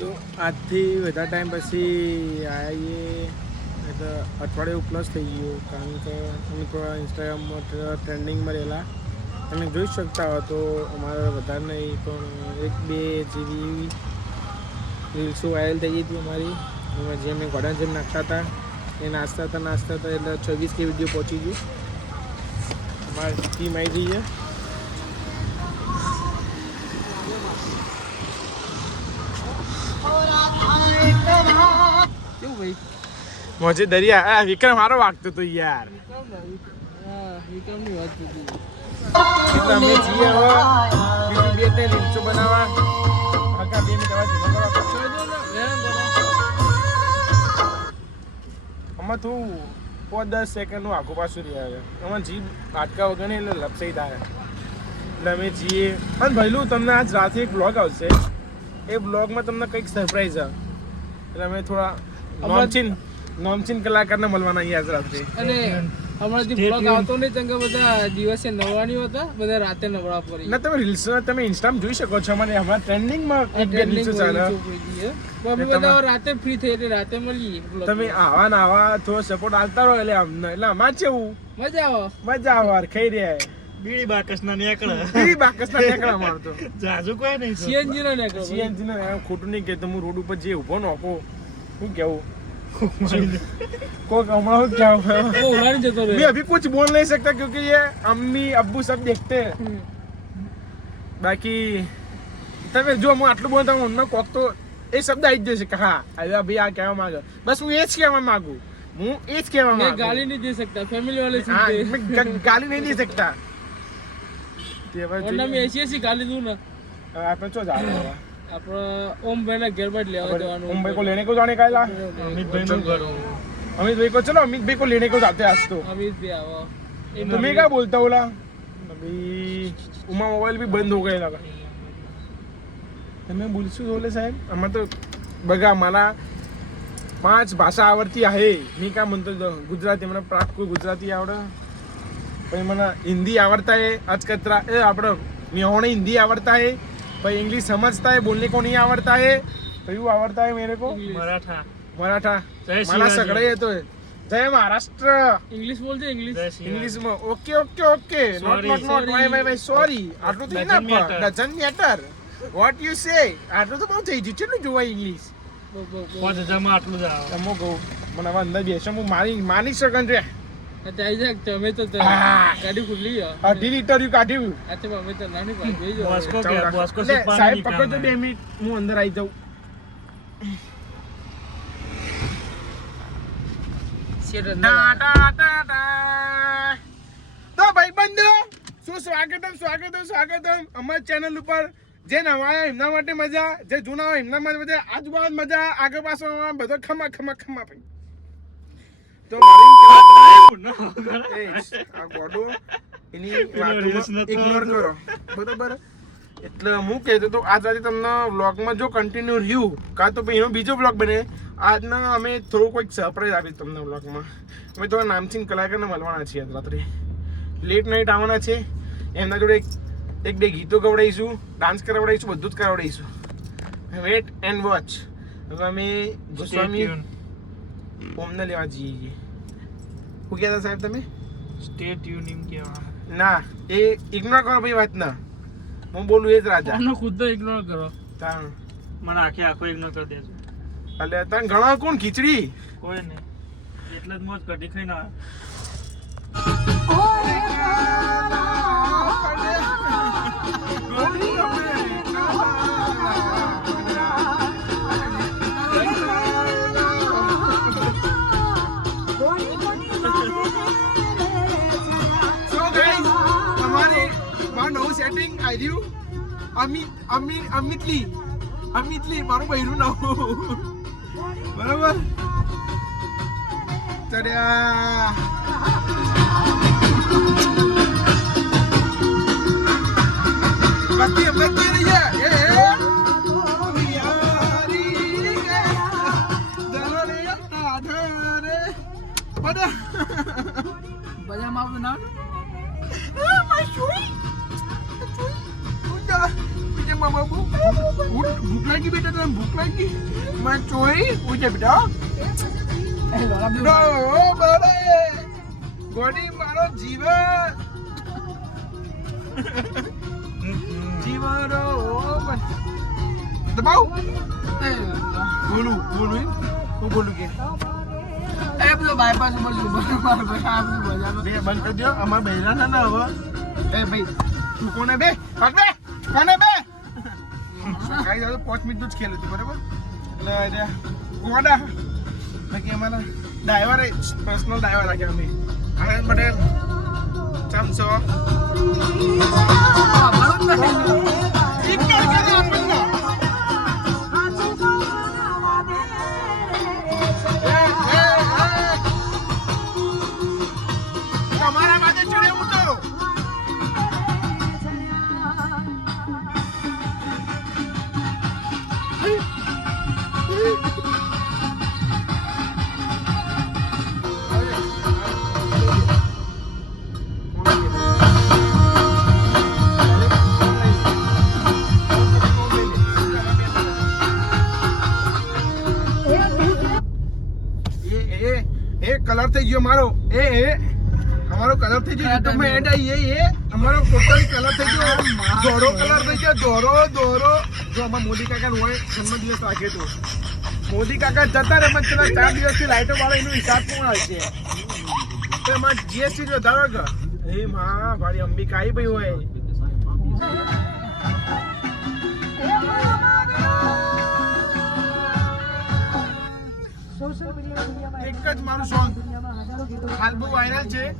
તો આજથી વધારે ટાઈમ પછી આવીએ એટલે અઠવાડિયું પ્લસ થઈ ગયું કારણ કે અમે થોડા ઇન્સ્ટાગ્રામમાં ટ્રેન્ડિંગમાં રહેલા તમે જોઈ શકતા હો તો અમારે વધારે નહીં પણ 1-2 જેવી રીલ્સો વાયરલ થઈ ગઈ હતી અમારી એમાં જે અમે ઘોડા જેમ નાખતા હતા એ નાસ્તા હતા એટલે 24K વિડીયો પહોંચી ગયું અમારી ટીમ આવી ગઈ છે. મોજે દરિયા વિક્રમ મારો વાગતો તો યાર વિક્રમની વાત હતી એટલે અમે જઈએ હવે બીજું 2-3 રીલ્સો બનાવવા આગા 2 મિનિટ આમાં તું 5-10 સેકન્ડનું આખું પાછું રહ્યા છે આમાં જીભ આટકા વગર એટલે લપસાઈ થાય એટલે અમે જઈએ અને ભઈલું તમને આજ રાતે એક બ્લોગ આવશે એ બ્લોગમાં તમને કંઈક સરપ્રાઈઝ આવે એટલે અમે થોડા નોમચીન કલાકારને મળવાના યાદ રાત્રે અને હમણાં જે બ્લોગ આવતો નહીં ચંગા બધા દિવસે નવરાની હતા બધા રાતે નવરા પડી ના તમે રીલ્સ તમે ઇન્સ્ટામાં જોઈ શકો છો અમારે હમણાં ટ્રેન્ડિંગમાં રીલ્સ ચાલે બધા રાતે ફ્રી થઈ એટલે રાતે મળીએ તમે આવા થોડો સપોર્ટ આલતા રહો એટલે અમને એટલે અમાર કેવું મજા આવે ખાઈ રહ્યા બીડી બાકસના નેકળા મારતો જાજુ કોઈ નહીં સીએનજી નો નીકળો સીએનજી નો ખોટું નહીં કહેતો હું રોડ ઉપર જે ઊભો નોકો શું કેવું कोई हमारा क्या हुआ वो उड़ाने जतो रहे मैं अभी कुछ बोल नहीं सकता क्योंकि ये अम्मी अब्बू सब देखते हैं बाकी તમે જો હું આટલું બોલતા હું ઉનનો કોક તો એ શબ્દ આવી જ જશે કે હા હવે ભાઈ આ કહેવા માંગે બસ હું એ જ કહેવા માંગુ मैं गाली नहीं दे सकता फैमिली वाले सुनते हैं मैं गाली नहीं दे सकता वरना मैं ऐसी गाली दूं ना આપણે ચો જા રહ્યા આપણે ओम भाई ना घर बैठ लेवा जवानो ओम भाई को लेने को जाने का है અમિત ભાઈ નું ઘર अमित भाई को चलो अमित भाई को लेने को जाते हैं आज तो अमित भी आओ तुम्हें क्या बोलता बोला अभी उमा मोबाइल भी बंद हो गया लगा તમે બોલશું બોલે સાહેબ આમાં તો બગા મારા 5 ભાષા આવડતી आहे मी काय म्हणतो गुजराती મને પ્રાકૃત ગુજરાતી આવડે પછી મને हिंदी आवड़ता है आज कतरा ए આપણે મેહોણે हिंदी आवड़ता है भाई इंग्लिश समझता है बोलने को नहीं आवड़ता है तो यू आवड़ता है मेरे को મરાઠા मारा सगड़े है तो जय महाराष्ट्र इंग्लिश बोलते इंग्लिश में okay okay okay not my sorry આટલું તો ના doesn't matter what you say આટલું તો બહુ થઈ ગયું કેટલું જોવાય ઇંગ્લિશ 5000 માં આટલું જ આવે તમો કહું મને હવે અંદર બેસો હું માની શકન રે અત્યારે જાક તમે તો ગાડી ખુલ્લી હે 2 લીટર યુ કાઢ્યું આ તો અમે તો નાની પાડી જો બોસ્કો લે, સાહેબ પકડજો 2 મિનિટ હું અંદર આવી જાઉં તો ભાઈબંધો શું સ્વાગતમ અમારી ચેનલ ઉપર જે નવા આવ્યા એમના માટે મજા જે જૂના હોય એમના માટે મજા આજુબાજુ મજા આગળ પાછળ બધો ખમા ભાઈ તો મારી આ ગોડો એની વાતોમાં ઇગ્નોર કરો બરોબર એટલે હું કહેતો તો આજ રાતે તમને વ્લોગમાં જો કન્ટિન્યુ રહ્યું કાં તો પછી એનો બીજો વ્લોગ બને આજના અમે થોડું કોઈક સરપ્રાઈઝ આપીએ તમને વ્લોગમાં અમે તો નામચીન કલાકારને મળવાના છીએ આજ રાત્રે લેટ નાઇટ આવવાના છે એમના જોડે એક બે ગીતો ગવડાવીશું ડાન્સ કરાવડાવીશું બધું જ કરાવડાવીશું વેટ એન્ડ વોચ હવે અમે ગોસ્વામી ઓમને લેવા જઈએ શું કહેતા સાહેબ તમે સ્ટે ટ્યુન એમ કહેવા ના એ ઇગ્નોર કરો ભાઈ વાત ના હું બોલું એ જ રાજા આનો ખુદ ઇગ્નોર કરો તાણ મને આખો ઇગ્નોર કરી દેજો એટલે તને ઘણા કોણ ખીચડી કોઈ નહીં એટલે જ મોજ કઢી ખાઈને આવે નવું સેટિંગ આવ્યું અમિતલી મારું બૈરું નવું બરાબર ચડ્યા બાકી એમને કે રહી બધા માં ના Mama bu. ઉઠ, ભૂખ લાગી બેટા તને ભૂખ લાગી માં ચોરી ઉઠે બેટા ઓ બરે ગોડી મારો જીવન જીવનો દબાવ બોલું હું બોલું કે એ પેલો બાયપાસ ઉપર છે બરાબર બરાબર બે બંધ કરી દો અમાર બૈરા ના હવે એ ભાઈ તું કોને બે ભાગ બે કોને બે કાઈ જાવ 5 મિનિટ જ ખેલ હતું બરાબર એટલે એટલે કોડા બાકી અમારા ડ્રાઈવર પર્સનલ ડ્રાઈવર રાખ્યા અમે આનંદ પટેલ ચમચો ઇગ્નોર કરો આપણને તમારા માટે ચડે હું તો કલર થઈ ગયો મારો અમારો કલર થઈ ગયો YouTube માં એડ આવી અમારો ટોટલી કલર થઈ ગયો દોરો કલર થઈ ગયો દોરો જો અમાર મોદી કાકા નો જન્મદિવસ રાખ્યો તો મોદી કાકા જતા રે મને 4 દિવસથી લાઈટો વાળો એનો હિસાબ કોણ આવશે તો એમાં જીએસટી વધારો કે એ માં ભારી અંબિકા આવી ભાઈ હોય એક જ મારું સોંગ હાલ બહુ વાયરલ છે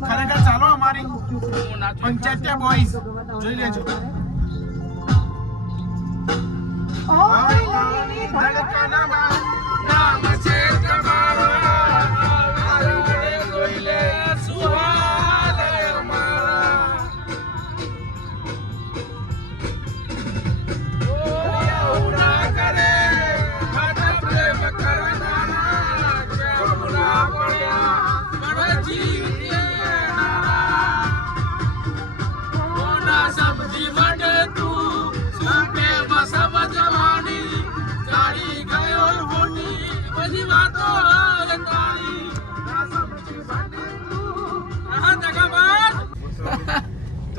ખરેખર ચાલો અમારી પંચાયત બોયઝ જોઈ લેજો ધડકનમાં નામ છે તમારો જોઈ લે સુહાલે અમારા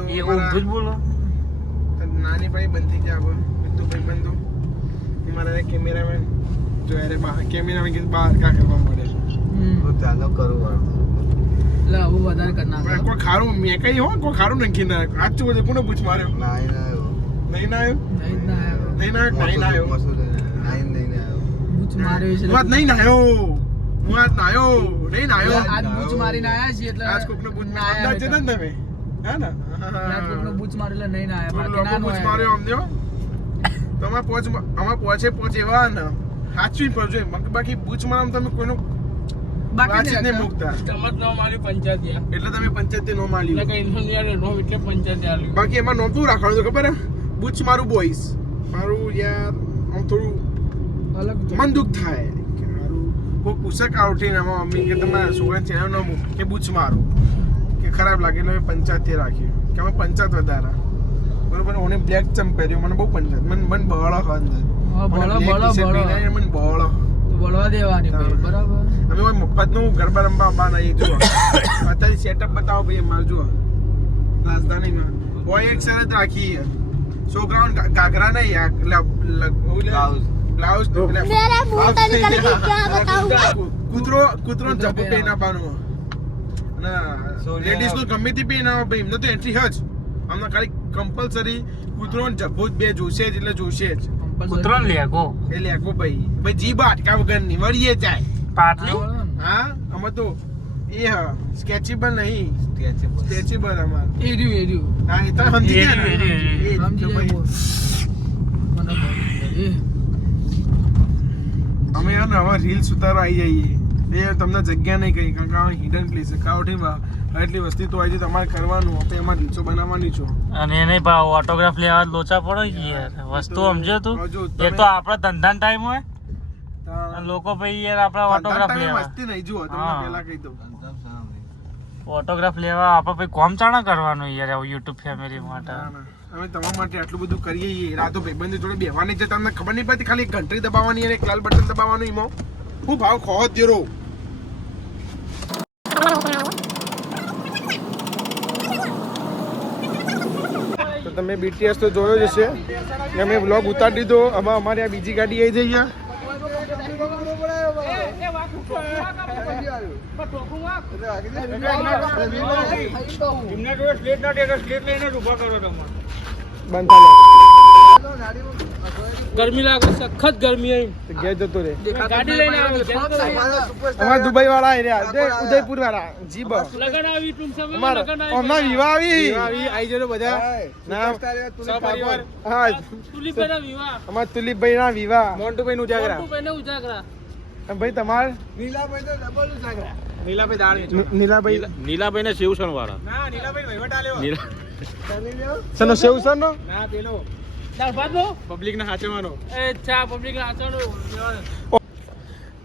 એ ઊંધું જ બોલો નાની ભાઈ બંધ થઈ ગયા હવે બધું ભાઈ બંધો મારા કેમેરામેન જો યાર બહાર કેમેરામેન કે બહાર કા કરવા મળે તો ચાલો કરું વાત એટલે આવું વધારે કરી નાખો કોઈ ખારું મેં કઈ હો કોઈ ખારું નખી ના આજ તો કોને પૂછ માર્યો નાઈ ના નહીં ના આવ્યો નહીં ના આવ્યો નહીં ના આવ્યો નાઈ નહીં આવ્યો બૂચ માર્યો છે હું આજ નહીં નાયો હું આજ નાયો નહીં નાયો આજ બૂચ મારીને આયા છીએ એટલે આજ કોકને પૂછ ના અંદાજ છે ને તમે હે ને આજ કોકને બૂચ મારેલો નહીં ના આયા બાકી લોકો ના પૂછ માર્યો અમને તો અમાર પહોંચે એવા ને સાચવી પડજો બાકી બૂચ મારમ તમે કોઈનો વાતચીત નહીં મૂકતા તમાર નો મારી પંચાયત યાર એટલે તમે પંચાયત નો એટલે માલ્યું કે ઇન્જિનિયર નો એટલે પંચાયત આલ્યું બાકી એમાં નહોતું રાખવાનું તો ખબર હે બુચ મારું બોઈસ મારું યાર આમ થોડું અલગ મન દુઃખ થાય કે મારું કોઈ પુસ્તક આવટીને એમાં મમ્મી કે તમારા છોકરાને ચેનલ ન મૂક કે બુચ મારું કે ખરાબ લાગે એટલે મેં પંચાયતથી રાખ્યું કે અમે પંચાયત વધારા બરોબર ઓને બ્લેક ચમ પહેર્યું મને બહુ પંચાયત મને બળો અંદર હા, બળો. મને બળો તો બોલવા દેવાની ભાઈ બરાબર અમે કોઈ મફતનું ગરબા રમવા બા નહીં જુઓ અત્યારે સેટઅપ બતાવો ભાઈ અમારે જુઓ રાજધાનીમાં કોઈ એક શરત રાખી છોકરાઓને ઘાઘરા નહીં બ્લાઉઝ કૂતરો જબ્બુ પહેરી નાખવાનું અને લેડીઝ નું ગમે તે પહેરી નાખો ભાઈ એમને તો એન્ટ્રી હજ અમને ખાલી કમ્પલસરી કૂતરો ને જબ્બુ જ બે જોશે જ એટલે જોશે જ કૂતરો ને લેગો એ લેખો ભાઈ જી બાટકા વગરની વળીએ જાય પાટલી હા અમે તો એ સ્કેચેબલ નહીં સ્કેચેબલ અમાર એર્યું હા એ તો સમજી ગયા ને? એર્યું. એ જ તો સમજી ભાઈ. અમે હે ને હવે રીલ્સ ઉતારવા આવી જઈએ એ તમને જગ્યા નહીં કહી કારણ કે આ હિડન પ્લેસ છે કાવઠીમાં એટલી વસ્તી તો આવી છે તમારે કરવાનું આપણે એમાં રીલ્સો બનાવવાની છો અને એને ભાવ ઓટોગ્રાફ લેવા લોચા પડો જ યાર વસ્તુ સમજો તું હવે જો એ તમે- તો આપણા ધંધાનો ટાઈમ હોય તા- અને લોકો ભાઈ યાર આપણા ઓટોગ્રાફ તમે લેવા વસ્તી નહીં જુઓ તમને હા. પહેલા કહી દઉં ઓટોગ્રાફ લેવા આપણે પછી કોમ ચાણા કરવાનું યાર યુટ્યુબ ફેમિલી માટે ના, ના. અમે તમારા માટે આટલું બધું કરીએ છીએ. રાતો ભાઈબંધ જોડે બેહવાની છે, તમને ખબર નહીં પડતી. ખાલી એક ઘંટડી દબાવવાની અને એક લાલ બટન દબાવવાનું. એમાં હું ભાવ ખો જ દેરો. તો તમે BTS તો જોયો જ હશે. અમે વ્લોગ ઉતારી દીધો. હવે અમારી આ બીજી ગાડી આવી જઈએ. બંધ થાય. ગરમી લાગે સખત ગરમી આવી તો ઘેર જતો રે. ગાડી લઈને અમારા દુબઈ વાળા રહ્યા છે, ઉદયપુર વાળા જીબ લગન આવી ટૂંક સમયમાં અમારા લગન હમણાં વિવાહ આવી આવી જજો બધા ના સપરિવાર હા તુલીપેના વિવાહ અમારા તુલીપભાઈ ના વિવાહ મોન્ટુભાઈ નું ઉજાગરા અને ભાઈ તમાર નીલાભાઈ તો ડબલ ઉજાગરા. નીલાભાઈ ને શિવસણ વાળા ના નીલાભાઈ વહીવટ આલ્યો સનો સેવ સનો ના પેલો દાળ ભાત નો પબ્લિક ને સાચવવાનો. એ ચા પબ્લિક આચરણો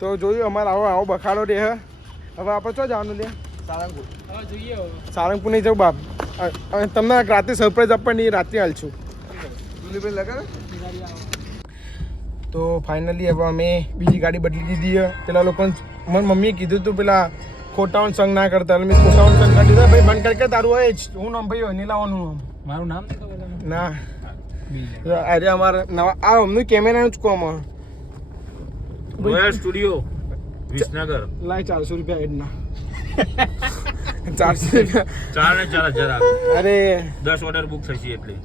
તો જોયું અમારે આવો બખાડો રે હે. હવે આપણે ચો જવાનું લે સાળંગપુર. હવે જોઈએ હવે સારંગપુર નહીં જવું બાપ. અને તમને રાતે સરપ્રાઈઝ આપવાની રાતે હાલશું. તુલીભાઈ લગાડે. તો ફાઇનલી હવે અમે બીજી ગાડી બદલી દીધી છે. પેલા લોકો મને મમ્મીએ કીધું હતું પેલા ખોટાውን સંગ ના કરતા. એટલે મેં ખોટાውን સંગ કરી દીધા. ભાઈ બંધ કરી તારું હોય જ. હું નામ ભાઈ નીલાવાનું નામ મારું નામ નહીં ખબર ના અરે અમારે નવા આ અમનું કેમેરાનું જ કોમ રોયલ સ્ટુડિયો વિસનગર લાય 400 રૂપિયા એડના 400 રૂપિયા 4,000 અરે 10 ઓર્ડર બુક થશે એટલે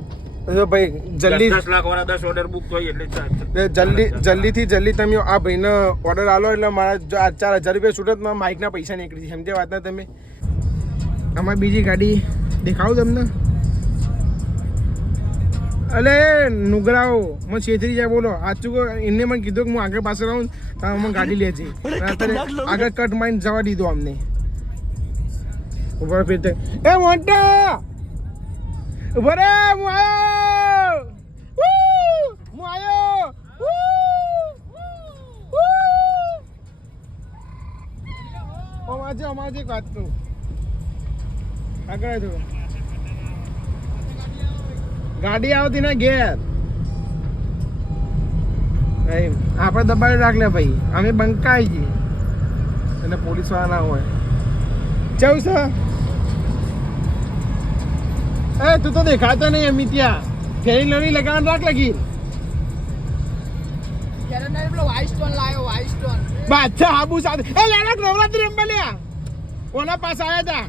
તો ભાઈ જલ્દી 10 લાખ વાળા 10 ઓર્ડર બુક થાય એટલે જલ્દીથી તમે આ ભાઈને ઓર્ડર આલો એટલે મારા 4,000 રૂપિયા છૂટત માઇકના પૈસા નીકળી છે. સમજ્યા વાતના તમે? આમાં બીજી ગાડી દેખાડું તમને. અલે નુગરાઓ મને છેતરી જાય બોલો. સાચું કહો એમને મને કીધું કે હું આગળ પાછળ આવું તો મને ગાડી લેજે. અત્યારે આગળ કટ મારીને જવા દીધો અમને. ઉપર ફીરતે એ મોટા ઉભો રે હું આવ્યો અમાજે એક વાત કહું આગળ જો ગાડી આવતી ને ઘેર આપણે દબાવી રાખ લે ભાઈ. અમે બંકાઈ જઈએ અને પોલીસ વાળા ના હોય. ચૌ સર એ તું તો દેખાતો નહીં અમી ત્યાં ફેરી નવી લગાવવાનું રાખ લગી બાદશાહ હાબુ સાથે એ લેના નવરાત્રી રમવા લ્યા કોના પાસ આવ્યા હતા.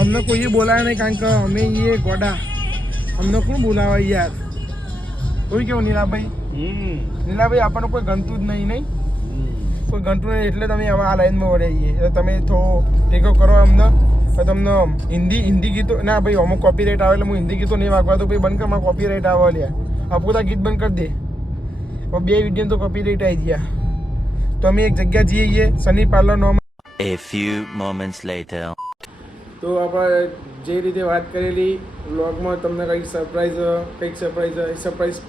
અમને કોઈ બોલાય નહીં કારણ કે અમે એ ગોડા અમને કોણ બોલાવે યાર. કોઈ કેવું નીલાભાઈ આપણને કોઈ ગમતું જ નહીં કોઈ ગમતું નહીં એટલે તમે હવે આ લાઈનમાં વળાઈએ. એટલે તમે થોડો ટેકો કરો અમને. તમને હિન્દી ગીતો ના ભાઈ અમુક કોપીરાઇટ આવે એટલે હું હિન્દી ગીતો નહીં વાગવા તો ભાઈ બંધ કર. કોપીરાઇટ આવે લ્યા આ પોતા ગીત બંધ કરી દે. હવે 2 વિડીયો તો કોપીરાઇટ આવી ગયા. તો અમે એક જગ્યા જઈએ સની પાર્લર નો. A few moments later. તો આપણે જે રીતે વાત કરેલી વ્લોગમાં તમને કંઈક સરપ્રાઈઝ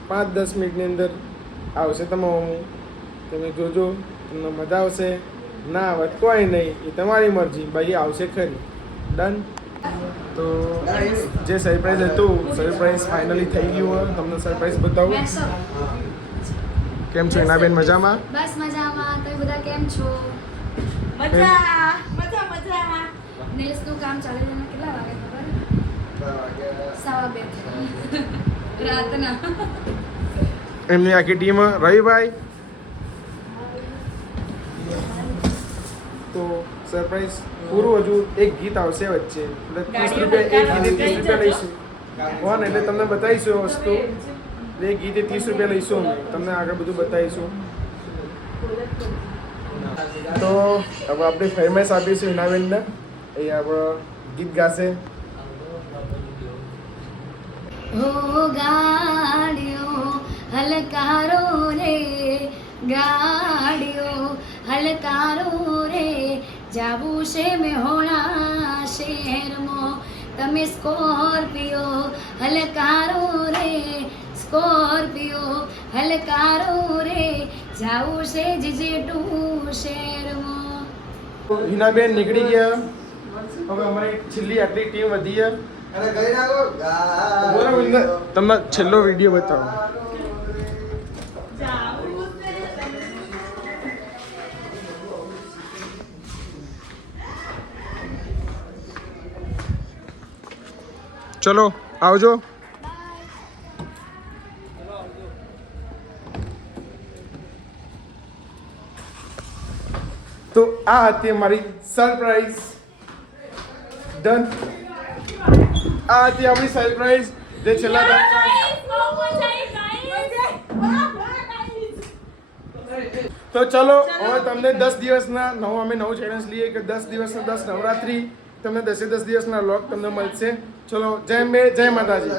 5-10 મિનિટની અંદર આવશે તમારું. તમે જોજો તમને મજા આવશે. ના આવે કોઈ નહીં એ તમારી મરજી. બાકી આવશે ખરી. ડન. તો જે સરપ્રાઈઝ હતું સરપ્રાઈઝ ફાઇનલી થઈ ગયું હોય. તમને સરપ્રાઈઝ બતાવું. કેમ છો એનાબેન? મજામાં? બસ મજામાં. તમે બધા કેમ છો? મજા. નેલ્સ નું કામ ચાલે છે. કેટલા વાગે ખબર? 2:30 રાતના. એમની આખી ટીમ રવિભાઈ. તો સરપ્રાઈઝ પૂરું હજુ એક ગીત આવશે વચ્ચે એટલે 30 રૂપિયા એક ગીતે 30 રૂપિયા લઈશું કોણ એટલે તમને બતાવીશું એ વસ્તુ. એક ગીતે 30 રૂપિયા લઈશું અમે તમને આગળ બધું બતાવીશું. તો હવે આપણે ફેમસ આપીશું હિનાબેનને. એ આપણો ગીત ગાશે. હો ગાડીઓ હલકારો રે ગાડીઓ હલકારો રે જાવું છે મેહોણા શહેરમાં તમે સ્કોર્પિયો હલકારો રે, સ્કોર્પિયો હલકારો રે, જાવું છે જીજેટું શહેરમાં. હિનાબેન નીકળી ગયા. હવે અમારી છેલ્લી આટલી ટીમ વધી છે. અને ગઈ નાખો બોલો વિંદર, તમને છેલ્લો વિડીયો બતાવો. ચલો આવજો. તો આ હતી અમારી સરપ્રાઈઝ. ડન. આ હતી આપણી સરપ્રાઈઝ જે છેલ્લા તો ચલો હવે તમને 10 દિવસના અમે નવું ચેલેન્જ લઈએ કે 10 દિવસના 10 નવરાત્રી તમને 10 દિવસના વ્લોગ તમને મળશે. ચલો જય અંબે, જય માતાજી.